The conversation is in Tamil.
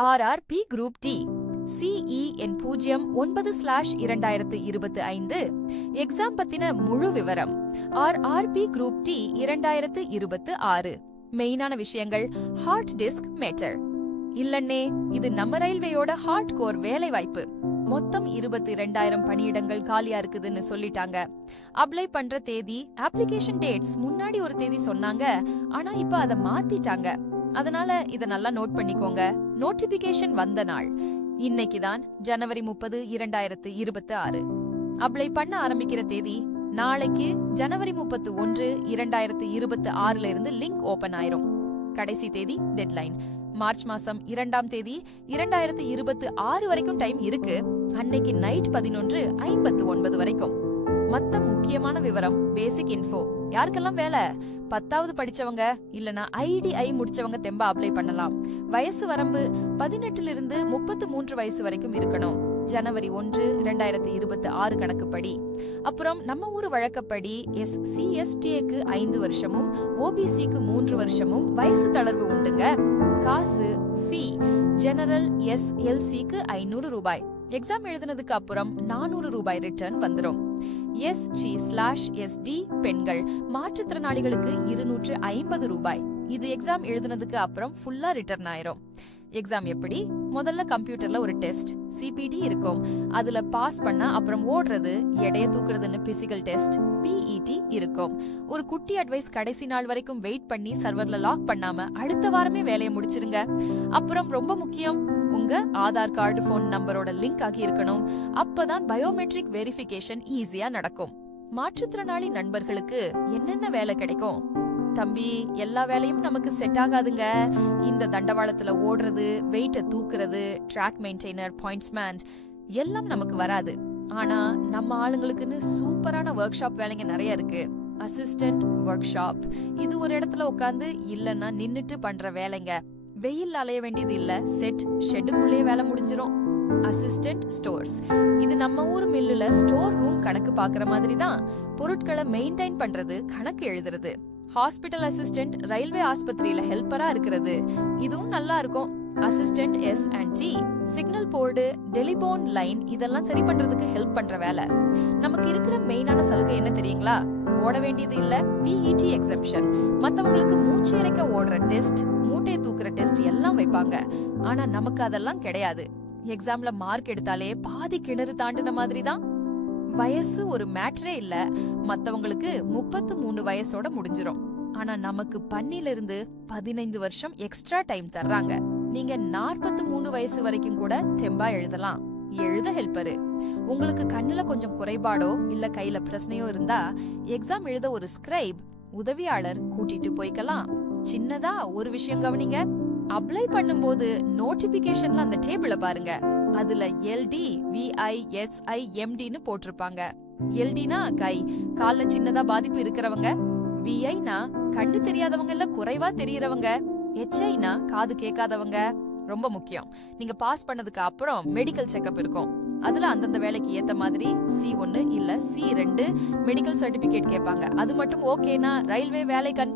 RRP Group D CE எண் 09/2025 எக்ஸாம் பத்தின முழு விவரம். RRP Group D 2026 மெயினான விஷயங்கள். ஹார்ட் டிஸ்க் மேட்டர் இல்லன்னே, இது நம்ம ரயில்வேயோட ஹார்ட் கோர் வேலை வாய்ப்பு. மொத்தம் 22,000 பணியிடங்கள் காலியா இருக்குதுன்னு சொல்லிட்டாங்க. அப்ளை பண்ற தேதி, அப்ளிகேஷன் டேட்ஸ் முன்னாடி ஒரு தேதி சொன்னாங்க, ஆனா இப்ப அத மாத்திட்டாங்க. அதனால இத நல்லா நோட் பண்ணிக்கோங்க. நோட்டிபிகேஷன் வந்த நாள் இன்னைக்குதான், ஜனவரி 30, 2026. அப்ளை பண்ண ஆரம்பிக்கிற தேதி நாளைக்கு ஜனவரி 31, 2026 இருந்து லிங்க் ஓபன் ஆயிரும். கடைசி தேதி டெட்லைன் மார்ச் மாசம் 2ஆம் தேதி 2026 வரைக்கும் டைம் இருக்கு. அன்னைக்கு நைட் 11:59 வரைக்கும். மத்த முக்கியமான விவரம், பேசிக் இன்ஃபோ. யாருக்கெல்லாம் வேலை? 10வது படிச்சவங்க இல்லனா IDI முடிச்சவங்க தெம்பா அப்ளை பண்ணலாம். வயசு வரம்பு 18 இருந்து 33 வயசு வரைக்கும் இருக்கணும். ஜனவரி 1, 2026 கணக்குப்படி. அப்புறம் நம்ம ஊரு வழக்கப்படி SC/ST-க்கு 5 வருஷமும் OBC-க்கு 3 வருஷமும் வயசு தளர்வு உண்டுங்க. காசு ஃபீ ஜெனரல் SLC-க்கு 500 ரூபாய். எக்ஸாம் எழுதுனதுக்கு அப்புறம் 400 ரூபாய் ரிட்டர்ன் வந்துடும். SG/SD பெண்கள் மாற்றுத்திறனாளிகளுக்கு 250 ரூபாய். இது எக்ஸாம் எழுதுனதுக்கு அப்புறம் ஃபுல்லா ரிட்டர்ன் ஆயிரும். எக்ஸாம் எப்படி? முதல்ல கம்ப்யூட்டர்ல ஒரு டெஸ்ட் CPT இருக்கும். அதுல பாஸ் பண்ணா அப்புறம் ஓடுறது, எடைய தூக்குறதுன்னு பிசிக்கல் டெஸ்ட் PET இருக்கும். ஒரு குட்டி அட்வைஸ், கடைசி நாள் வரைக்கும் வெயிட் பண்ணி சர்வர்ல லாக் பண்ணாம அடுத்த வாரமே வேலையை முடிச்சிருங்க. அப்புறம் ரொம்ப முக்கியம், உங்க ஆதார் கார்டு, போன் நம்பரோட லிங்க் ஆகி இருக்கணும். அப்பதான் பயோமெட்ரிக் வெரிஃபிகேஷன் ஈஸியா நடக்கும். மாற்றுத்திறனாளி நண்பர்களுக்கு என்னென்ன வேலை கிடைக்கும்? தம்பி, எல்லா வேலையும் நமக்கு செட் ஆகாதுங்க. இந்த தண்டவாளத்துல ஓடுறது, வெயிட்ட தூக்குறது, ட்ராக் மெயின்டெய்னர், பாயிண்ட்ஸ்மேன் எல்லாம் நமக்கு வராது. ஆனா நம்ம ஆளுங்களுக்குன்னு சூப்பரான ஒர்க் ஷாப் வேலைங்க நிறைய இருக்கு. அசிஸ்டன்ட் ஒர்க் ஷாப், இது ஒரு இடத்துல உட்காந்து இல்லன்னா நின்னுட்டு பண்ற வேலைங்க. வெயில் அலைய வேண்டியது இல்ல, செட் ஷெட்டுக்குள்ளே வேலை முடிஞ்சிரும். அசிஸ்டன்ட் ஸ்டோர்ஸ், இது நம்ம ஊர் மில்லுல ஸ்டோர் ரூம் கணக்கு பாக்குற மாதிரி தான். பொருட்களை மெயின்டைன் பண்றது, கணக்கு எழுதுறது. ஹாஸ்பிட்டல் அசிஸ்டன்ட், ரயில்வே ஆஸ்பத்திரியில ஹெல்ப்பரா இருக்கிறது, இதுவும் நல்லா இருக்கும். Assistant S&T, signal board, telephone line இதெல்லாம் சரி பண்றதுக்கு ஹெல்ப் பண்ற வேலை. நமக்கு இருக்கிற மெயினான சலுகை என்ன தெரியுங்களா? ஓட வேண்டியது இல்ல, PET எக்ஸம்ஷன். மத்தவங்களுக்கு மூச்சு இறைக்க ஓடுற டெஸ்ட், மூட்டை தூக்குற டெஸ்ட் எல்லாம் வைப்பாங்க. ஆனா நமக்கு அதெல்லாம் கிடையாது. எக்ஸாம்ல மார்க் எடுத்தாலே பாதி கிணறு தாண்டின மாதிரி தான். வயசு ஒரு மேட்டரே இல்ல. மத்தவங்களுக்கு 33 வயசோட முடிஞ்சிரும். ஆனா நமக்கு 12 15 வருஷம் எக்ஸ்ட்ரா டைம் தர்றாங்க. நீங்க 43 வயசு வரைக்கும் கூட தெம்பா எழுதலாம். எழுத ஹெல்ப்பரு. உங்களுக்கு கண்ணுல கொஞ்சம் குறைபாடோ இல்ல கையில பிரச்சனையோ இருந்தா எக்ஸாம் எழுத ஒரு ஸ்கிரைப், உதவியாளர் கூட்டிட்டு போய்க்கலாம். சின்னதா ஒரு விஷயம் கவனிங்க, அப்ளை பண்ணும்போது நோட்டிபிகேஷன்ல அந்த டேபிள பாருங்க. அதுல LD VISIMDன்னு போட்டிருப்பாங்க. LDனா கை, கால்ல சின்னதா பாதிப்பு இருக்கிறவங்க. VIனா கண்ணு தெரியாதவங்க இல்ல குறைவா தெரியறவங்க. HIனா காது கேட்காதவங்க. ரொம்ப முக்கியம், நீங்க பாஸ் பண்ணதுக்கு அப்புறம் மெடிக்கல் செக்அப் இருக்கும். அதுல அந்தந்த வேலைக்கு ஏத்த மாதிரி C1 இல்ல C2 மெடிக்கல் சர்டிபிகேட் கேட்பாங்க. அது மட்டும் ஓகேனா ரயில்வே வேலை கன்ஃபார்ம்.